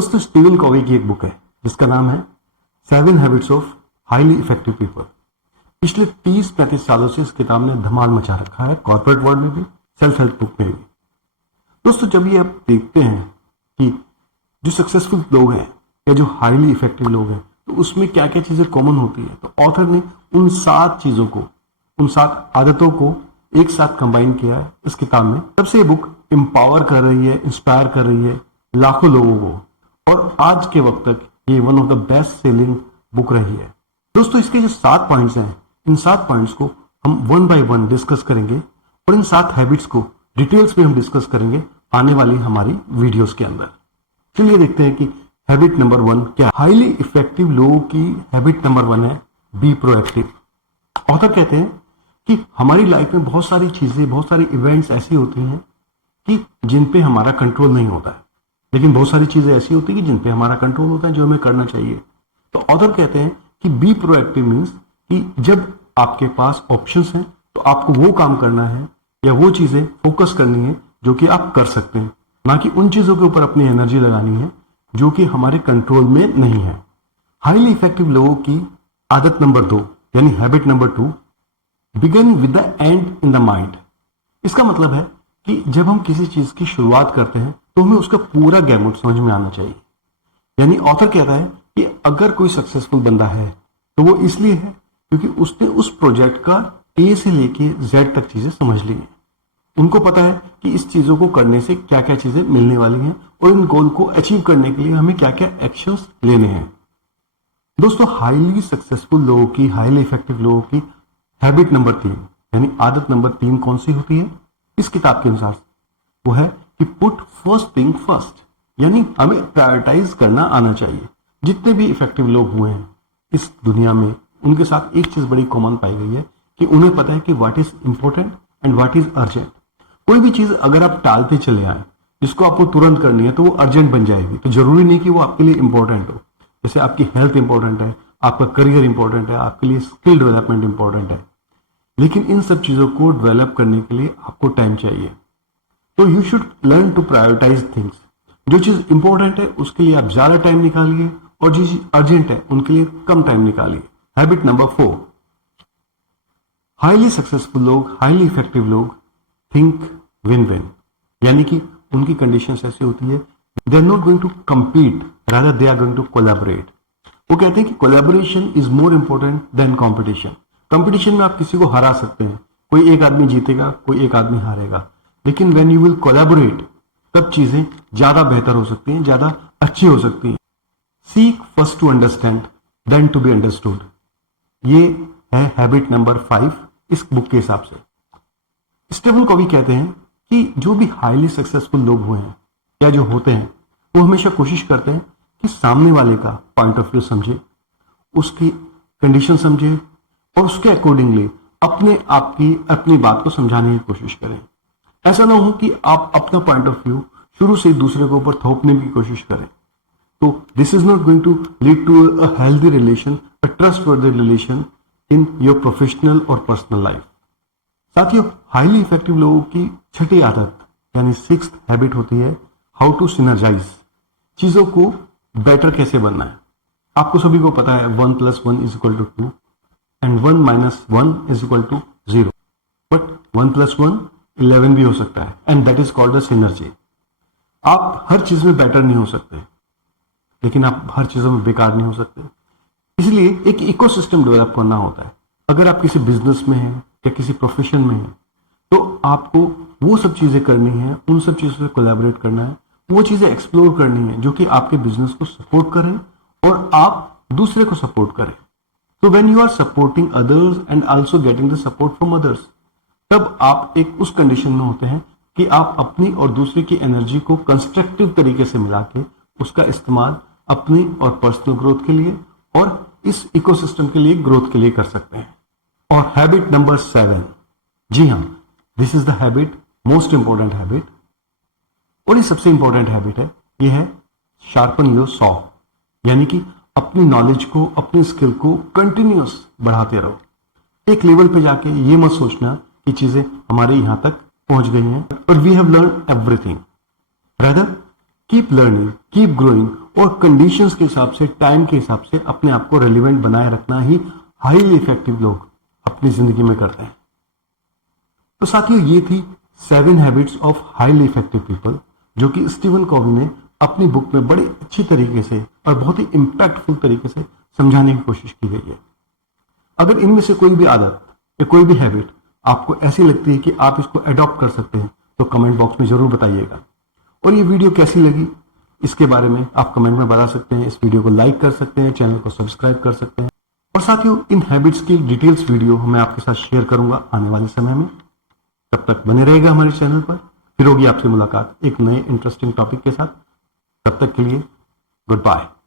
दोस्तों Steven Covey की एक बुक है जिसका नाम है 7 habits of highly effective people. पिछले 30-35 सालों से इस किताब ने धमाल मचा रखा है, कॉर्पोरेट वर्ल्ड में भी, सेल्फ हेल्प बुक में भी। दोस्तों जब ये आप देखते हैं कि जो सक्सेसफुल लोग हैं या जो हाईली इफेक्टिव लोग हैं तो उसमें क्या क्या चीजें कॉमन होती है, तो ऑथर ने उन 7 चीजों को, उन 7 आदतों को एक साथ कंबाइन किया है इस किताब में। तब से ये बुक एम्पावर कर रही है, इंस्पायर कर रही है लाखों लोगों को, और आज के वक्त तक ये one of the best selling book रही है। दोस्तों इसके जो 7 पॉइंट्स हैं, इन 7 पॉइंट्स को हम 1 बाय 1 डिस्कस करेंगे और इन 7 हैबिट्स को डिटेल्स में हम डिस्कस करेंगे आने वाली हमारी वीडियोस के अंदर। चलिए देखते हैं कि हैबिट नंबर 1 क्या। हाईली इफेक्टिव लोगों की हैबिट नंबर 1 है बी प्रोएक्टिव। ऑथर कहते हैं कि हमारी लाइफ में बहुत सारी चीजें, बहुत सारी इवेंट्स ऐसी होती हैं कि जिन पे हमारा कंट्रोल नहीं होता है, लेकिन बहुत सारी चीजें ऐसी होती है कि जिन पे हमारा कंट्रोल होता है, जो हमें करना चाहिए। तो ऑथर कहते हैं कि बी प्रोएक्टिव मीन्स कि जब आपके पास ऑप्शंस हैं तो आपको वो काम करना है या वो चीजें फोकस करनी है जो कि आप कर सकते हैं, ना कि उन चीजों के ऊपर अपनी एनर्जी लगानी है जो कि हमारे कंट्रोल में नहीं है। हाईली इफेक्टिव लोगों की आदत नंबर 2 यानी habit number 2, begin with the and in the mind. इसका मतलब है कि जब हम किसी चीज की शुरुआत करते हैं तो हमें उसका पूरा गैमुट समझ में आना चाहिए। यानी ऑथर कहता है कि अगर कोई सक्सेसफुल बंदा है तो वो इसलिए है क्योंकि उसने उस प्रोजेक्ट का ए से लेके जेड तक चीजें समझ ली हैं। उनको पता है कि इस चीजों को करने से क्या क्या चीजें मिलने वाली हैं और इन गोल को अचीव करने के लिए हमें क्या क्या एक्शंस लेने हैं। दोस्तों हाईली सक्सेसफुल लोगों की, हाईली इफेक्टिव लोगों की हैबिट नंबर 3 यानी आदत नंबर 3 कौन सी होती है इस किताब के अनुसार? वो है कि पुट फर्स्ट थिंग फर्स्ट, यानी हमें प्रायोरिटाइज करना आना चाहिए। जितने भी इफेक्टिव लोग हुए हैं इस दुनिया में, उनके साथ एक चीज बड़ी कॉमन पाई गई है कि उन्हें पता है कि what is important and what is urgent. कोई भी चीज अगर आप टालते चले आए जिसको आपको तुरंत करनी है तो वो अर्जेंट बन जाएगी। तो जरूरी नहीं कि वो आपके लिए इंपॉर्टेंट हो। जैसे आपकी हेल्थ इंपॉर्टेंट है, आपका करियर इंपॉर्टेंट है, आपके लिए स्किल डेवलपमेंट इंपॉर्टेंट है, लेकिन इन सब चीजों को डेवलप करने के लिए आपको टाइम चाहिए। तो you should learn to prioritize things. जो चीज इंपॉर्टेंट है उसके लिए आप ज्यादा टाइम निकालिए और जो चीज अर्जेंट है उनके लिए कम टाइम निकालिए। हैबिट नंबर 4, हाईली सक्सेसफुल लोग, हाईली इफेक्टिव लोग थिंक विन विन, यानी कि उनकी कंडीशंस ऐसी होती है they are not going to compete, rather they are going to collaborate. वो कहते हैं कि collaboration is more important than competition. Competition में आप किसी को हरा सकते हैं, कोई एक आदमी जीतेगा, कोई एक आदमी हारेगा, लेकिन व्हेन यू विल कोलैबोरेट तब चीजें ज्यादा बेहतर हो सकती हैं, ज्यादा अच्छी हो सकती हैं। Seek first to understand then to be understood, ये है हैबिट नंबर 5 इस बुक के हिसाब से। स्टीवन कॉवी कहते हैं कि जो भी हाईली सक्सेसफुल लोग हुए हैं या जो होते हैं वो हमेशा कोशिश करते हैं कि सामने वाले का पॉइंट ऑफ व्यू समझे, उसकी कंडीशन समझे और उसके अकॉर्डिंगली अपने आप की अपनी बात को समझाने की कोशिश करें। ऐसा ना हो कि आप अपना पॉइंट ऑफ व्यू शुरू से दूसरे के ऊपर थोपने की कोशिश करें। तो this is not going to lead to a healthy relation, a trustworthy relation in your professional और पर्सनल लाइफ। साथियों हाईली इफेक्टिव लोगों की छठी आदत यानी 6th हैबिट होती है हाउ टू सिनर्जाइज, चीजों को बेटर कैसे बनना है। आपको सभी को पता है 1 + 1 = 2 एंड 1 - 1 = 0, बट 1 + 1 11 भी हो सकता है and that is called a synergy. आप हर चीज में बेटर नहीं हो सकते, लेकिन आप हर चीजों में बेकार नहीं हो सकते। इसलिए एक इकोसिस्टम डेवलप करना होता है। अगर आप किसी बिजनेस में हैं या किसी प्रोफेशन में हैं तो आपको वो सब चीजें करनी है, उन सब चीजों से कोलैबोरेट करना है, वो चीजें एक्सप्लोर करनी है जो कि आपके बिजनेस को सपोर्ट करें और आप दूसरे को सपोर्ट करें। तो when you are supporting others and also getting the support from others, तब आप एक उस कंडीशन में होते हैं कि आप अपनी और दूसरे की एनर्जी को कंस्ट्रक्टिव तरीके से मिला के उसका इस्तेमाल अपनी और पर्सनल ग्रोथ के लिए और इस इकोसिस्टम के लिए, ग्रोथ के लिए कर सकते हैं। और हैबिट नंबर 7, जी हाँ, this is the habit, most important habit, और ये सबसे इंपॉर्टेंट हैबिट है, ये है शार्पन योर सॉ, यानी कि अपनी नॉलेज को, अपनी स्किल को कंटिन्यूअस बढ़ाते रहो। एक लेवल पे जाके ये मत सोचना कि चीजें हमारे यहां तक पहुंच गई हैं, but we have learn everything, rather keep learning, keep growing और कंडीशंस के हिसाब से, टाइम के हिसाब से अपने आप को रेलिवेंट बनाए रखना ही हाईली इफेक्टिव लोग अपनी जिंदगी में करते हैं। तो साथियों, ये थी 7 habits of highly effective people, जो कि स्टीवन कॉवी ने अपनी बुक में बड़ी अच्छी तरीके से और बहुत ही इंपैक्टफुल तरीके से समझाने की कोशिश की गई है। अगर इनमें से कोई भी आदत या कोई भी हैबिट आपको ऐसी लगती है कि आप इसको अडॉप्ट कर सकते हैं, तो कमेंट बॉक्स में जरूर बताइएगा। और ये वीडियो कैसी लगी इसके बारे में आप कमेंट में बता सकते हैं। इस वीडियो को लाइक कर सकते हैं, चैनल को सब्सक्राइब कर सकते हैं। और साथियों, इन हैबिट्स की डिटेल्स वीडियो मैं आपके साथ शेयर करूंगा आने वाले समय में। तब तक बने रहेगा हमारे चैनल पर। फिर होगी आपसे मुलाकात एक नए इंटरेस्टिंग टॉपिक के साथ। तब तक के लिए गुड बाय।